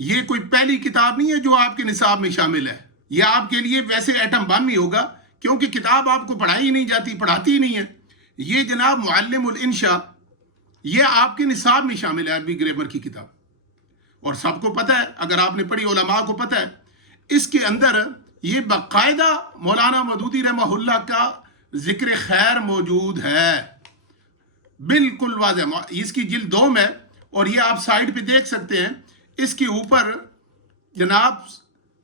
یہ کوئی پہلی کتاب نہیں ہے جو آپ کے نصاب میں شامل ہے. یہ آپ کے لیے ویسے ایٹم بم ہی ہوگا کیونکہ کتاب آپ کو پڑھائی ہی نہیں جاتی، پڑھاتی ہی نہیں ہے. یہ جناب معلم الانشاء یہ آپ کے نصاب میں شامل ہے، عربی گرامر کی کتاب. اور سب کو پتہ ہے، اگر آپ نے پڑھی علماء کو پتہ ہے، اس کے اندر یہ باقاعدہ مولانا مودودی رحمہ اللہ کا ذکر خیر موجود ہے، بالکل واضح. اس کی جلد 2 میں، اور یہ آپ سائڈ پہ دیکھ سکتے ہیں، اس کے اوپر جناب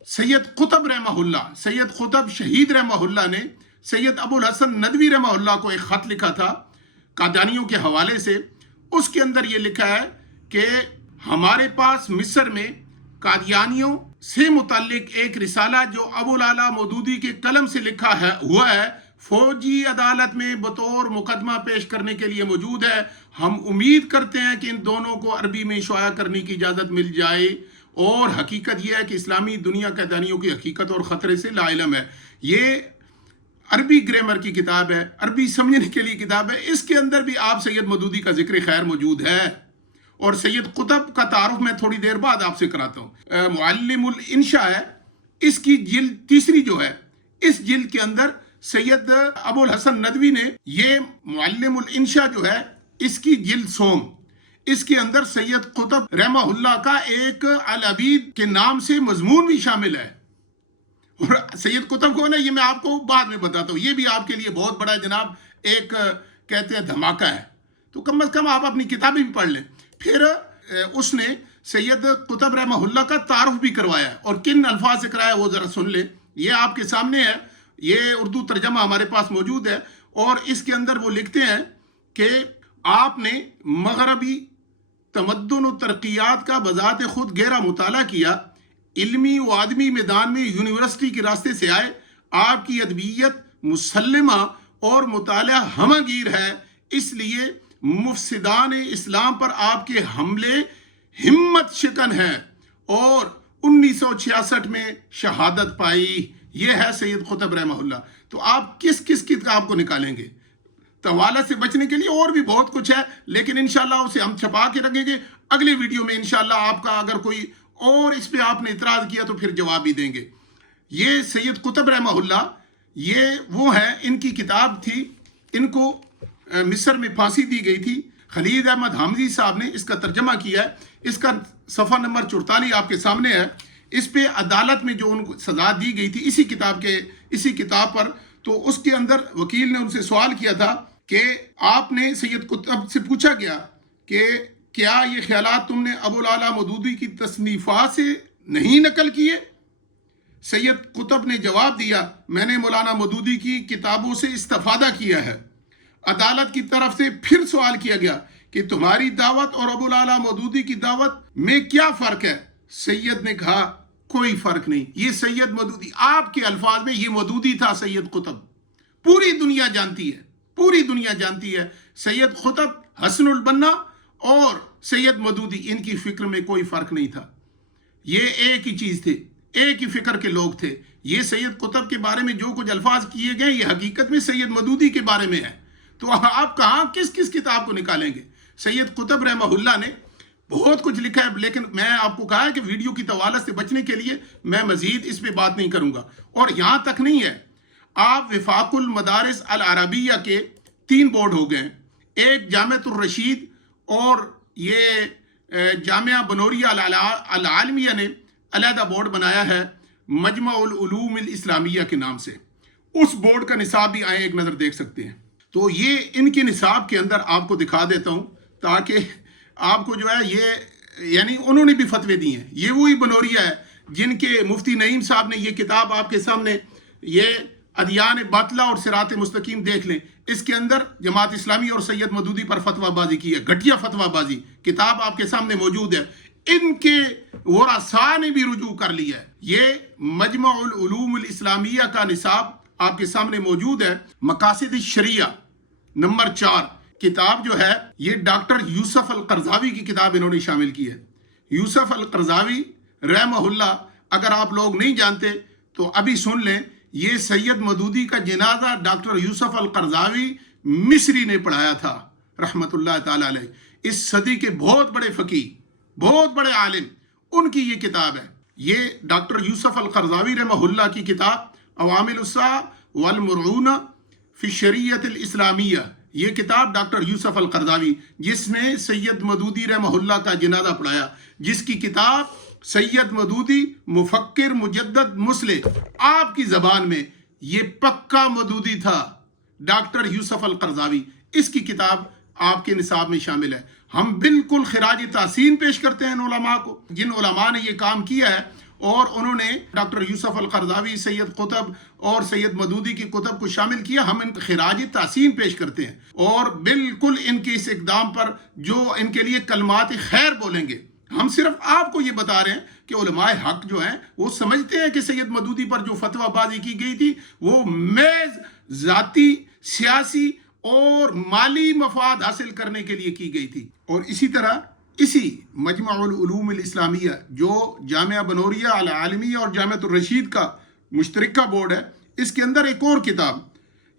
سید قطب رحمہ اللہ، سید قطب شہید رحمہ اللہ نے سید ابو الحسن ندوی رحمہ اللہ کو ایک خط لکھا تھا قادیانیوں کے حوالے سے. اس کے اندر یہ لکھا ہے کہ ہمارے پاس مصر میں قادیانیوں سے متعلق ایک رسالہ جو ابو العلا مودودی کے قلم سے لکھا ہوا ہے، فوجی عدالت میں بطور مقدمہ پیش کرنے کے لیے موجود ہے. ہم امید کرتے ہیں کہ ان دونوں کو عربی میں شائع کرنے کی اجازت مل جائے. اور حقیقت یہ ہے کہ اسلامی دنیا قادیانیوں کی حقیقت اور خطرے سے لا علم ہے. یہ عربی گرامر کی کتاب ہے، عربی سمجھنے کے لیے کتاب ہے. اس کے اندر بھی آپ سید مودودی کا ذکر خیر موجود ہے. اور سید قطب کا تعارف میں تھوڑی دیر بعد آپ سے کراتا ہوں. معلم الانشاء ہے، اس کی جلد 3 جو ہے، اس جلد کے اندر سید ابو الحسن ندوی نے یہ معلم الانشاء جو ہے، اس کی جلد 100، اس کے اندر سید قطب رحمہ اللہ کا ایک العبید کے نام سے مضمون بھی شامل ہے. اور سید قطب کو نا، یہ میں آپ کو بعد میں بتاتا ہوں، یہ بھی آپ کے لیے بہت بڑا جناب ایک کہتے ہیں دھماکہ ہے. تو کم از کم آپ اپنی کتابیں بھی پڑھ لیں. پھر اس نے سید قطب رحمہ اللہ کا تعارف بھی کروایا، اور کن الفاظ سے کرایا وہ ذرا سن لیں. یہ آپ کے سامنے ہے، یہ اردو ترجمہ ہمارے پاس موجود ہے. اور اس کے اندر وہ لکھتے ہیں کہ آپ نے مغربی تمدن و ترقیات کا بذات خود گہرا مطالعہ کیا، علمی و آدمی میدان میں یونیورسٹی کے راستے سے آئے. آپ کی ادبیت مسلمہ اور مطالعہ ہمہ گیر ہے، اس لیے مفسدان اسلام پر آپ کے حملے ہمت شکن ہیں، اور 1966 میں شہادت پائی. یہ ہے سید قطب رحمہ اللہ. تو آپ کس کتاب کو نکالیں گے؟ طوالت سے بچنے کے لیے اور بھی بہت کچھ ہے، لیکن انشاءاللہ اسے ہم چھپا کے رکھیں گے. اگلی ویڈیو میں انشاءاللہ آپ کا اگر کوئی اور اس پہ آپ نے اعتراض کیا تو پھر جواب بھی دیں گے. یہ سید قطب رحمہ اللہ یہ وہ ہیں، ان کی کتاب تھی، ان کو مصر میں پھانسی دی گئی تھی. خلیل احمد حامدی صاحب نے اس کا ترجمہ کیا ہے. اس کا صفحہ نمبر 44 آپ کے سامنے ہے. اس پہ عدالت میں جو ان کو سزا دی گئی تھی اسی کتاب پر، تو اس کے اندر وکیل نے ان سے سوال کیا تھا کہ آپ نے سید قطب سے پوچھا گیا کہ کیا یہ خیالات تم نے ابو العلا مودودی کی تصنیفات سے نہیں نقل کیے؟ سید قطب نے جواب دیا، میں نے مولانا مودودی کی کتابوں سے استفادہ کیا ہے. عدالت کی طرف سے پھر سوال کیا گیا کہ تمہاری دعوت اور ابو العلا مودودی کی دعوت میں کیا فرق ہے؟ سید نے کہا کوئی فرق نہیں. یہ سید مودودی، آپ کے الفاظ میں یہ مودودی تھا سید قطب. پوری دنیا جانتی ہے، پوری دنیا جانتی ہے سید قطب، حسن البنا اور سید مودودی، ان کی فکر میں کوئی فرق نہیں تھا. یہ ایک ہی چیز تھے، ایک ہی فکر کے لوگ تھے. یہ سید قطب کے بارے میں جو کچھ الفاظ کیے گئے یہ حقیقت میں سید مودودی کے بارے میں ہے. تو آپ کہاں کس کتاب کو نکالیں گے؟ سید قطب رحمہ اللہ نے بہت کچھ لکھا ہے، لیکن میں آپ کو کہا ہے کہ ویڈیو کی طوالت سے بچنے کے لیے میں مزید اس پہ بات نہیں کروں گا. اور یہاں تک نہیں ہے، آپ وفاق المدارس العربیہ کے 3 بورڈ ہو گئے، ایک جامعۃ الرشید اور یہ جامعہ بنوریہ العالمیہ نے علیحدہ بورڈ بنایا ہے مجمع العلوم الاسلامیہ کے نام سے. اس بورڈ کا نصاب بھی آئے ایک نظر دیکھ سکتے ہیں. تو یہ ان کے نصاب کے اندر آپ کو دکھا دیتا ہوں تاکہ آپ کو جو ہے یہ یعنی انہوں نے بھی فتوے دی ہیں. یہ وہی بنوریہ ہے جن کے مفتی نعیم صاحب نے یہ کتاب آپ کے سامنے، یہ ادیان باطلہ اور صراط مستقیم دیکھ لیں. اس کے اندر جماعت اسلامی اور سید مودودی پر فتویٰ بازی کی ہے، گھٹیا فتویٰ بازی. کتاب آپ کے سامنے موجود ہے. ان کے ورثاء نے بھی رجوع کر لیا ہے. یہ مجمع العلوم الاسلامیہ کا نصاب آپ کے سامنے موجود ہے. مقاصد الشریعہ نمبر 4 کتاب جو ہے یہ ڈاکٹر یوسف القرضاوی کی کتاب انہوں نے شامل کی ہے. یوسف القرضاوی رحمہ اللہ، اگر آپ لوگ نہیں جانتے تو ابھی سن لیں. یہ سید مودودی کا جنازہ ڈاکٹر یوسف القرضاوی مصری نے پڑھایا تھا رحمت اللہ تعالی علیہ. اس صدی کے بہت بڑے فقیہ، بہت بڑے عالم. ان کی یہ کتاب ہے. یہ ڈاکٹر یوسف القرضاوی رحمہ اللہ کی کتاب عوامل الساعہ والمرعون فی الشریعۃ الاسلامیہ، یہ کتاب ڈاکٹر یوسف القرضاوی جس نے سید مودودی رحمہ اللہ کا جنازہ پڑھایا، جس کی کتاب سید مودودی مفکر مجدد مصلح، آپ کی زبان میں یہ پکا مودودی تھا ڈاکٹر یوسف القرضاوی. اس کی کتاب آپ کے نصاب میں شامل ہے. ہم بالکل خراج تحسین پیش کرتے ہیں ان علماء کو جن علماء نے یہ کام کیا ہے، اور انہوں نے ڈاکٹر یوسف القرضاوی، سید قطب اور سید مودودی کی کتب کو شامل کیا. ہم ان خراج تحسین پیش کرتے ہیں اور بالکل ان کے اس اقدام پر جو ان کے لیے کلمات خیر بولیں گے. ہم صرف آپ کو یہ بتا رہے ہیں کہ علماء حق جو ہیں وہ سمجھتے ہیں کہ سید مودودی پر جو فتویٰ بازی کی گئی تھی وہ محض ذاتی، سیاسی اور مالی مفاد حاصل کرنے کے لیے کی گئی تھی. اور اسی طرح اسی مجمع العلوم الاسلامیہ جو جامعہ بنوریہ العالمیہ اور جامعۃ الرشید کا مشترکہ بورڈ ہے، اس کے اندر ایک اور کتاب،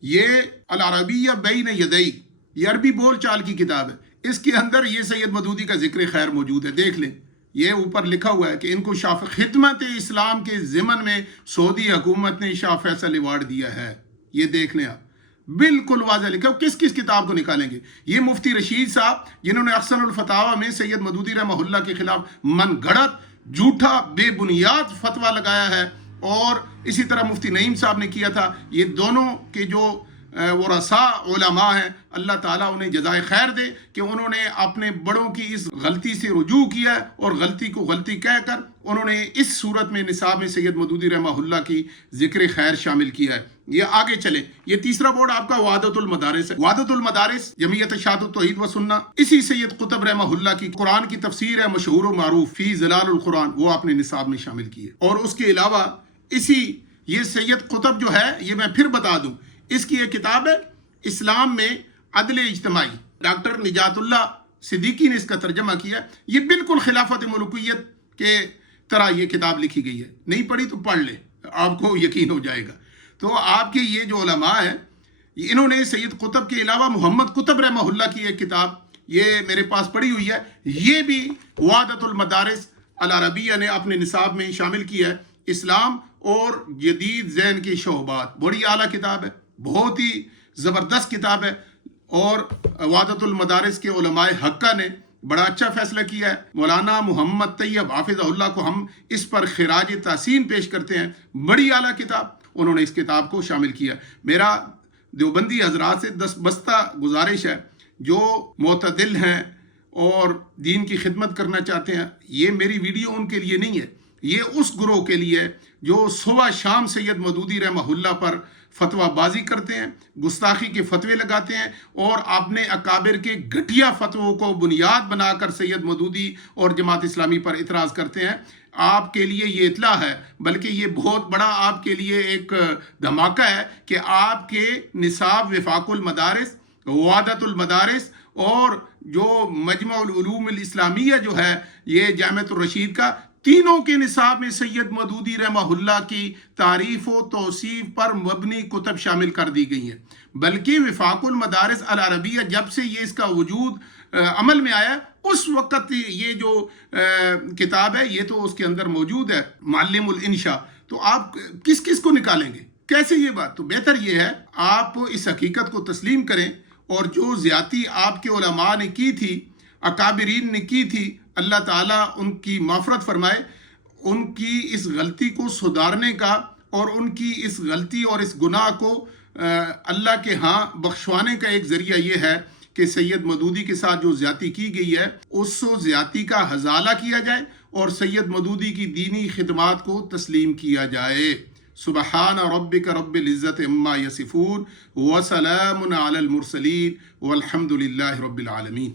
یہ العربیہ بین یدئی، یہ عربی بول چال کی کتاب ہے. اس کے اندر یہ سید مودودی کا ذکر خیر موجود ہے. دیکھ لیں، یہ اوپر لکھا ہوا ہے کہ ان کو شاہ خدمت اسلام کے ضمن میں سعودی حکومت نے شاہ فیصل ایوارڈ دیا ہے. یہ دیکھ لیں آپ، بالکل واضح لکھا. کس کتاب کو نکالیں گے؟ یہ مفتی رشید صاحب جنہوں نے احسن الفتاوی میں سید مودودی رحمہ اللہ کے خلاف من گھڑت جھوٹا بے بنیاد فتویٰ لگایا ہے، اور اسی طرح مفتی نعیم صاحب نے کیا تھا. یہ دونوں کے جو ورثاء علماء ہیں، اللہ تعالیٰ انہیں جزائے خیر دے کہ انہوں نے اپنے بڑوں کی اس غلطی سے رجوع کیا ہے اور غلطی کو غلطی کہہ کر انہوں نے اس صورت میں نصاب میں سید مودودی رحمہ اللہ کی ذکر خیر شامل کیا ہے. یہ آگے چلے، یہ تیسرا بورڈ آپ کا وحدت المدارس ہے. وحدت المدارس جمعیت اشاعت التوحید و سنہ، اسی سید قطب رحمہ اللہ کی قرآن کی تفسیر ہے مشہور و معروف فی ظلال القرآن، وہ آپ نے نصاب میں شامل کی ہے. اور اس کے علاوہ اسی یہ سید قطب جو ہے، یہ میں پھر بتا دوں، اس کی ایک کتاب ہے اسلام میں عدل اجتماعی، ڈاکٹر نجات اللہ صدیقی نے اس کا ترجمہ کیا. یہ بالکل خلافت ملوکیت کے طرح یہ کتاب لکھی گئی ہے. نہیں پڑھی تو پڑھ لیں، آپ کو یقین ہو جائے گا. تو آپ کے یہ جو علماء ہیں، انہوں نے سید قطب کے علاوہ محمد قطب رحمہ اللہ کی ایک کتاب یہ میرے پاس پڑھی ہوئی ہے، یہ بھی وحدت المدارس العربیہ نے اپنے نصاب میں شامل کیا ہے. اسلام اور جدید ذہن کے شعبات، بڑی اعلیٰ کتاب ہے، بہت ہی زبردست کتاب ہے. اور وحدت المدارس کے علماء حقہ نے بڑا اچھا فیصلہ کیا ہے. مولانا محمد طیب حافظ اللہ کو ہم اس پر خراج تحسین پیش کرتے ہیں. بڑی اعلیٰ کتاب، انہوں نے اس کتاب کو شامل کیا. میرا دیوبندی حضرات سے دستبستہ گزارش ہے، جو معتدل ہیں اور دین کی خدمت کرنا چاہتے ہیں، یہ میری ویڈیو ان کے لیے نہیں ہے، یہ اس گروہ کے لیے ہے جو صبح شام سید مودودی رحمہ اللہ پر فتویٰ بازی کرتے ہیں، گستاخی کے فتوے لگاتے ہیں، اور اپنے اکابر کے گھٹیا فتووں کو بنیاد بنا کر سید مودودی اور جماعت اسلامی پر اعتراض کرتے ہیں. آپ کے لیے یہ اطلاع ہے، بلکہ یہ بہت بڑا آپ کے لیے ایک دھماکہ ہے کہ آپ کے نصاب وفاق المدارس، وحدت المدارس اور جو مجمع العلوم الاسلامیہ جو ہے یہ جامعۃ الرشید کا، تینوں کے نصاب میں سید مودودی رحمہ اللہ کی تعریف و توصیف پر مبنی کتب شامل کر دی گئی ہیں. بلکہ وفاق المدارس العربیہ جب سے یہ اس کا وجود عمل میں آیا، اس وقت یہ جو کتاب ہے یہ تو اس کے اندر موجود ہے، معلم الانشاء. تو آپ کس کو نکالیں گے؟ کیسے یہ بات؟ تو بہتر یہ ہے آپ اس حقیقت کو تسلیم کریں، اور جو زیادتی آپ کے علماء نے کی تھی، اکابرین نے کی تھی، اللہ تعالیٰ ان کی مغفرت فرمائے. ان کی اس غلطی کو سدھارنے کا اور ان کی اس غلطی اور اس گناہ کو اللہ کے ہاں بخشوانے کا ایک ذریعہ یہ ہے کہ سید مودودی کے ساتھ جو زیادتی کی گئی ہے اس زیادتی کا ازالہ کیا جائے اور سید مودودی کی دینی خدمات کو تسلیم کیا جائے. سبحان ربک رب العزت عما یصفون وسلام علی المرسلین والحمد للہ رب العالمین.